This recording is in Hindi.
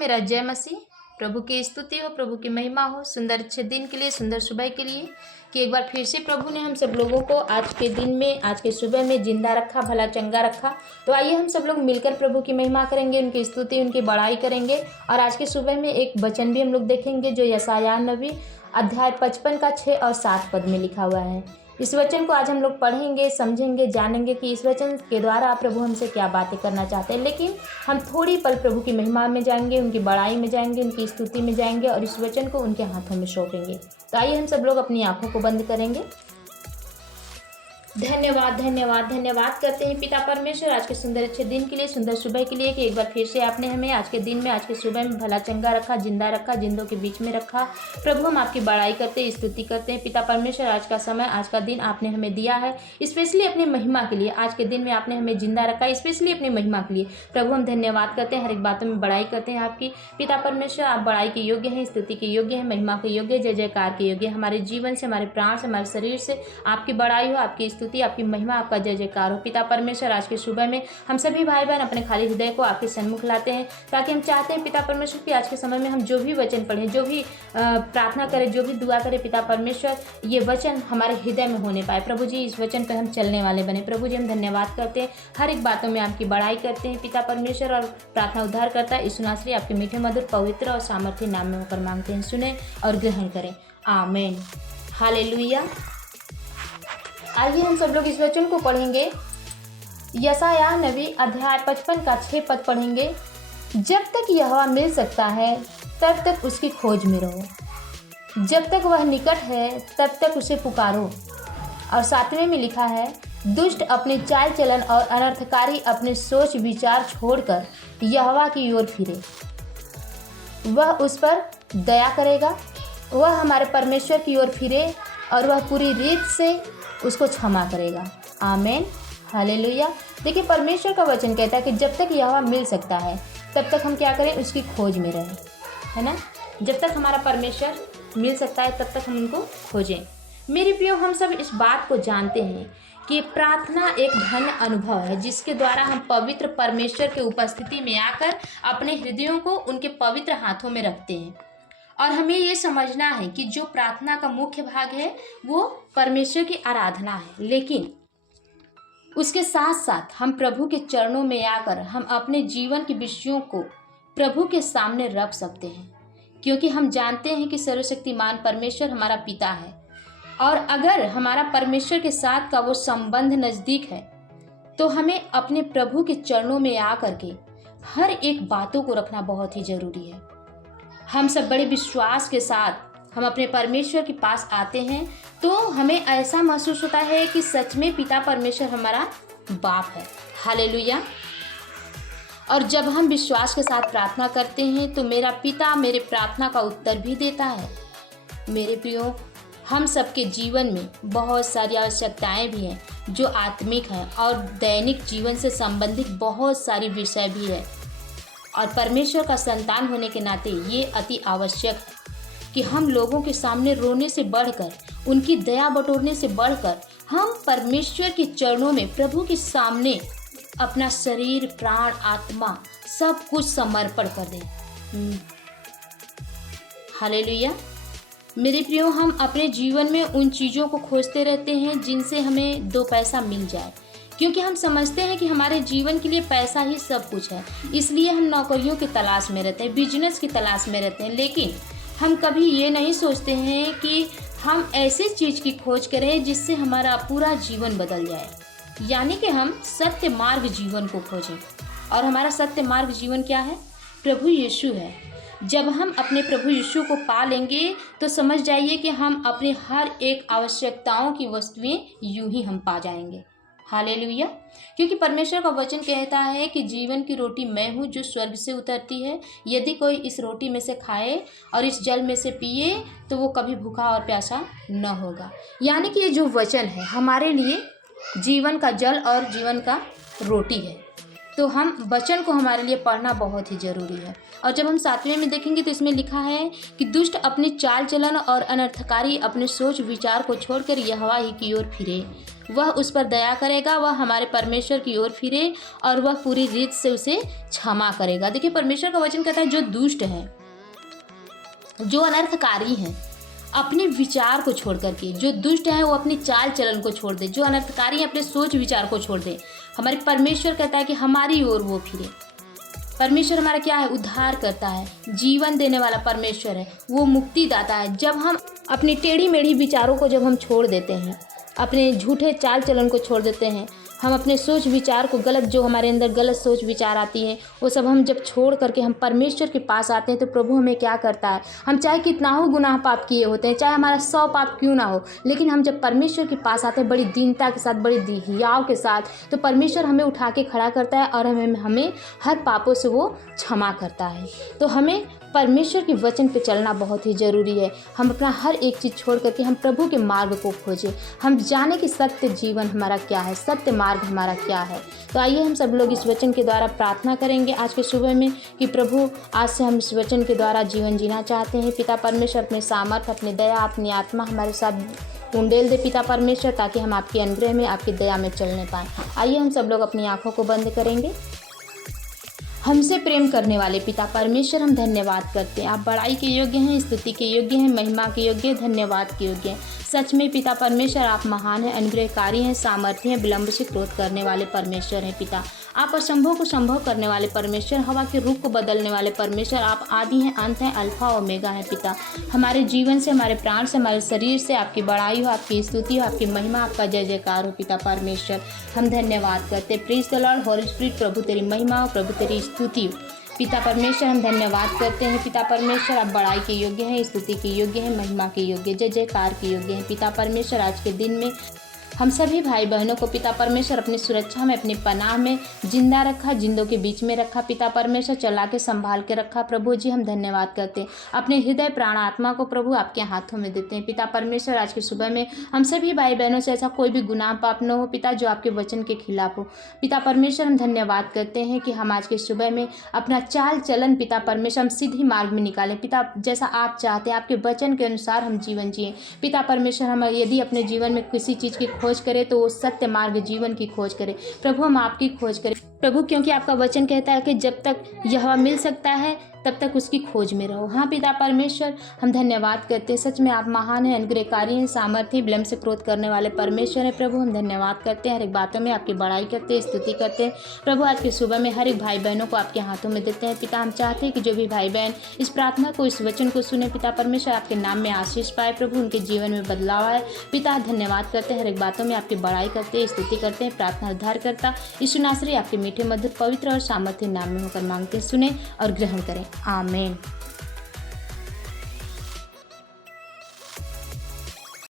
मेरा जय मसीह। प्रभु की स्तुति हो, प्रभु की महिमा हो। सुंदर अच्छे दिन के लिए, सुंदर सुबह के लिए कि एक बार फिर से प्रभु ने हम सब लोगों को आज के दिन में, आज के सुबह में जिंदा रखा, भला चंगा रखा। तो आइए हम सब लोग मिलकर प्रभु की महिमा करेंगे, उनकी स्तुति, उनकी बड़ाई करेंगे। और आज के सुबह में एक वचन भी हम लोग देखेंगे जो यशायाह नबी अध्याय 55 का 6 और 7 पद में लिखा हुआ है। इस वचन को आज हम लोग पढ़ेंगे, समझेंगे, जानेंगे कि इस वचन के द्वारा प्रभु हमसे क्या बातें करना चाहते हैं। लेकिन हम थोड़ी पल प्रभु की महिमा में जाएंगे, उनकी बड़ाई में जाएंगे, उनकी स्तुति में जाएंगे और इस वचन को उनके हाथों में सौंपेंगे। तो आइए हम सब लोग अपनी आंखों को बंद करेंगे। धन्यवाद धन्यवाद धन्यवाद करते हैं पिता परमेश्वर आज के सुंदर अच्छे दिन के लिए, सुंदर सुबह के लिए कि एक बार फिर से आपने हमें आज के दिन में, आज के सुबह में भला चंगा रखा, जिंदा रखा, जिंदों के बीच में रखा। प्रभु हम आपकी बड़ाई करते हैं, स्तुति करते हैं पिता परमेश्वर। आज का समय, आज का दिन आपने हमें दिया है स्पेशली अपनी महिमा के लिए। आज के दिन में आपने हमें जिंदा रखा स्पेशली अपनी महिमा के लिए। प्रभु हम धन्यवाद करते हैं, हर एक बातों में बड़ाई करते हैं आपकी पिता परमेश्वर। आप बड़ाई के योग्य हैं, स्तुति के योग्य हैं, महिमा के योग्य, जय जयकार के योग्य। हमारे जीवन से, हमारे प्राण से, हमारे शरीर से आपकी बड़ाई हो, आपकी स्तुति, आपकी महिमा, आपका जय जयकार हो पिता परमेश्वर। आज के सुबह में हम सभी भाई बहन अपने खाली हृदय को आपके सन्मुख लाते हैं, ताकि हम चाहते हैं पिता परमेश्वर कि आज के समय में हम जो भी वचन पढ़ें, जो भी प्रार्थना करें, जो भी दुआ करें पिता परमेश्वर, ये वचन हमारे हृदय में होने पाए। प्रभु जी इस वचन पर हम चलने वाले बने। प्रभु जी हम धन्यवाद करते हैं, हर एक बातों में आपकी बड़ाई करते हैं पिता परमेश्वर। और प्रार्थना उद्धार करता है यीशु नासरी आपके मीठे मधुर पवित्र और सामर्थ्य नाम में होकर मांगते हैं, सुने और ग्रहण करें, आमीन, हालेलुया। आइए हम सब लोग इस वचन को पढ़ेंगे। यशायाह नबी अध्याय 55 का 6 पद पढ़ेंगे। जब तक यहोवा मिल सकता है तब तक उसकी खोज में रहो, जब तक वह निकट है तब तक उसे पुकारो। और 7वें में लिखा है, दुष्ट अपने चाल चलन और अनर्थकारी अपने सोच विचार छोड़कर यहोवा की ओर फिरे, वह उस पर दया करेगा। वह हमारे परमेश्वर की ओर फिरे और वह पूरी रीत से उसको क्षमा करेगा, आमीन, हालेलुया। देखिए परमेश्वर का वचन कहता है कि जब तक यहोवा मिल सकता है तब तक हम क्या करें, उसकी खोज में रहें, है ना। जब तक हमारा परमेश्वर मिल सकता है तब तक हम उनको खोजें। मेरे प्रियो, हम सब इस बात को जानते हैं कि प्रार्थना एक धन्य अनुभव है जिसके द्वारा हम पवित्र परमेश्वर के उपस्थिति में आकर अपने हृदयों को उनके पवित्र हाथों में रखते हैं। और हमें ये समझना है कि जो प्रार्थना का मुख्य भाग है वो परमेश्वर की आराधना है, लेकिन उसके साथ साथ हम प्रभु के चरणों में आकर हम अपने जीवन के विषयों को प्रभु के सामने रख सकते हैं, क्योंकि हम जानते हैं कि सर्वशक्तिमान परमेश्वर हमारा पिता है। और अगर हमारा परमेश्वर के साथ का वो संबंध नज़दीक है तो हमें अपने प्रभु के चरणों में आकर के हर एक बातों को रखना बहुत ही ज़रूरी है। हम सब बड़े विश्वास के साथ हम अपने परमेश्वर के पास आते हैं तो हमें ऐसा महसूस होता है कि सच में पिता परमेश्वर हमारा बाप है, हालेलुया। और जब हम विश्वास के साथ प्रार्थना करते हैं तो मेरा पिता मेरे प्रार्थना का उत्तर भी देता है। मेरे प्रियो, हम सबके जीवन में बहुत सारी आवश्यकताएं भी हैं जो आत्मिक हैं और दैनिक जीवन से संबंधित बहुत सारी विषय भी है। और परमेश्वर का संतान होने के नाते ये अति आवश्यक है कि हम लोगों के सामने रोने से बढ़कर, उनकी दया बटोरने से बढ़कर हम परमेश्वर के चरणों में, प्रभु के सामने अपना शरीर, प्राण, आत्मा सब कुछ समर्पण कर दें, हालेलुया। मेरे प्रियो, हम अपने जीवन में उन चीज़ों को खोजते रहते हैं जिनसे हमें 2 पैसा मिल जाए, क्योंकि हम समझते हैं कि हमारे जीवन के लिए पैसा ही सब कुछ है। इसलिए हम नौकरियों की तलाश में रहते हैं, बिजनेस की तलाश में रहते हैं, लेकिन हम कभी ये नहीं सोचते हैं कि हम ऐसी चीज़ की खोज करें जिससे हमारा पूरा जीवन बदल जाए, यानी कि हम सत्य मार्ग जीवन को खोजें। और हमारा सत्य मार्ग जीवन क्या है? प्रभु यीशु है। जब हम अपने प्रभु यीशु को पा लेंगे तो समझ जाइए कि हम अपने हर एक आवश्यकताओं की वस्तुएं यूं ही हम पा जाएंगे, हालेलुया। क्योंकि परमेश्वर का वचन कहता है कि जीवन की रोटी मैं हूँ जो स्वर्ग से उतरती है। यदि कोई इस रोटी में से खाए और इस जल में से पिए तो वो कभी भूखा और प्यासा न होगा। यानी कि ये जो वचन है हमारे लिए जीवन का जल और जीवन का रोटी है। तो हम वचन को हमारे लिए पढ़ना बहुत ही ज़रूरी है। और जब हम 7वें में देखेंगे तो इसमें लिखा है कि दुष्ट अपनी चाल चलन और अनर्थकारी अपने सोच विचार को छोड़कर यहोवा ही की ओर फिरे, वह उस पर दया करेगा, वह हमारे परमेश्वर की ओर फिरे और वह पूरी रीत से उसे क्षमा करेगा। देखिए, परमेश्वर का वचन कहता है जो दुष्ट हैं, जो अनर्थकारी हैं, अपने विचार को छोड़ करके, जो दुष्ट है वो अपनी चाल चलन को छोड़ दे, जो अनर्थकारी है अपने सोच विचार को छोड़ दे। हमारे परमेश्वर कहता है कि हमारी ओर वो फिरे। परमेश्वर हमारा क्या है? उद्धार करता है, जीवन देने वाला परमेश्वर है, वो मुक्ति दाता है। जब हम अपनी टेढ़ी मेढ़ी विचारों को जब हम छोड़ देते हैं, अपने झूठे चाल चलन को छोड़ देते हैं, हम अपने सोच विचार को गलत, जो हमारे अंदर गलत सोच विचार आती हैं, वो सब हम जब छोड़ करके हम परमेश्वर के पास आते हैं तो प्रभु हमें क्या करता है? हम चाहे कितना हो गुनाह पाप किए होते हैं, चाहे हमारा 100 पाप क्यों ना हो, लेकिन हम जब परमेश्वर के पास आते हैं बड़ी दीनता के साथ, बड़ी हियाव के साथ, तो परमेश्वर हमें उठा के खड़ा करता है और हमें हर पापों से वो क्षमा करता है। तो हमें परमेश्वर के वचन पे चलना बहुत ही ज़रूरी है। हम अपना हर एक चीज़ छोड़ करके हम प्रभु के मार्ग को खोजें, हम जाने कि सत्य जीवन हमारा क्या है, सत्य मार्ग हमारा क्या है। तो आइए हम सब लोग इस वचन के द्वारा प्रार्थना करेंगे आज के सुबह में कि प्रभु, आज से हम इस वचन के द्वारा जीवन जीना चाहते हैं। पिता परमेश्वर, अपने सामर्थ, अपनी दया, अपनी आत्मा हमारे साथ उंडेल दे पिता परमेश्वर, ताकि हम आपके अनुग्रह में, आपकी दया में चलने पाएँ। आइए हम सब लोग अपनी आँखों को बंद करेंगे। हमसे प्रेम करने वाले पिता परमेश्वर, हम धन्यवाद करते हैं। आप बड़ाई के योग्य हैं, स्तुति के योग्य हैं, महिमा के योग्य हैं, धन्यवाद के योग्य हैं। सच में पिता परमेश्वर, आप महान हैं, अनुग्रहकारी हैं, सामर्थ्य हैं, विलंब से क्रोध करने वाले परमेश्वर हैं। पिता, आप असंभव को संभव करने वाले परमेश्वर, हवा के रुख को बदलने वाले परमेश्वर, आप आदि हैं, अंत हैं, अल्फा ओमेगा हैं। पिता, हमारे जीवन से, हमारे प्राण से, हमारे शरीर से आपकी बड़ाई हो, आपकी स्तुति हो, आपकी महिमा, आपका जय जयकार हो। पिता परमेश्वर, हम धन्यवाद करते। Praise the lord, holy spirit, प्रभु तेरी महिमा हो, प्रभु तेरी स्तुति हो। पिता परमेश्वर, हम धन्यवाद करते हैं। पिता परमेश्वर, आप बड़ाई के योग्य हैं, स्तुति के योग्य हैं, महिमा के योग्य, जय जयकार के योग्य हैं। पिता परमेश्वर, आज के दिन में हम सभी भाई बहनों को पिता परमेश्वर अपनी सुरक्षा में, अपनी पनाह में जिंदा रखा, जिंदों के बीच में रखा। पिता परमेश्वर, चला के संभाल के रखा। प्रभु जी, हम धन्यवाद करते हैं। अपने हृदय, प्राण, आत्मा को प्रभु आपके हाथों में देते हैं। पिता परमेश्वर, आज की सुबह में हम सभी भाई बहनों से ऐसा कोई भी गुनाह पाप न हो पिता, जो आपके वचन के खिलाफ हो। पिता परमेश्वर, हम धन्यवाद करते हैं कि हम आज की सुबह में अपना चाल चलन पिता परमेश्वर हम सीधी मार्ग में निकालें। पिता, जैसा आप चाहते हैं, आपके वचन के अनुसार हम जीवन जिए। पिता परमेश्वर, हम यदि अपने जीवन में किसी चीज़ की खोज करें तो वो सत्य मार्ग जीवन की खोज करें। प्रभु, हम आपकी खोज करें प्रभु, क्योंकि आपका वचन कहता है कि जब तक यह मिल सकता है तब तक उसकी खोज में रहो। हाँ पिता परमेश्वर, हम धन्यवाद करते हैं। सच में आप महान हैं, अनुग्रहकारी हैं, सामर्थ्य, विलंब से क्रोध करने वाले परमेश्वर हैं। प्रभु, हम धन्यवाद करते हैं, हर एक बातों में आपकी बड़ाई करते हैं, स्तुति करते हैं। प्रभु, आज की सुबह में हर एक भाई बहनों को आपके हाथों में देते हैं। पिता, हम चाहते हैं कि जो भी भाई बहन इस प्रार्थना को, इस वचन को सुने, पिता परमेश्वर आपके नाम में आशीष पाए। प्रभु, उनके जीवन में बदलाव आए। पिता, धन्यवाद करते हैं, हर एक बातों में आपकी बड़ाई करते हैं, स्तुति करते हैं। प्रार्थना उद्धार करता यीशु नासरी आपके मीठे मधुर पवित्र और सामर्थ्य नाम में होकर मांगते हैं, सुने और ग्रहण करें। आमीन।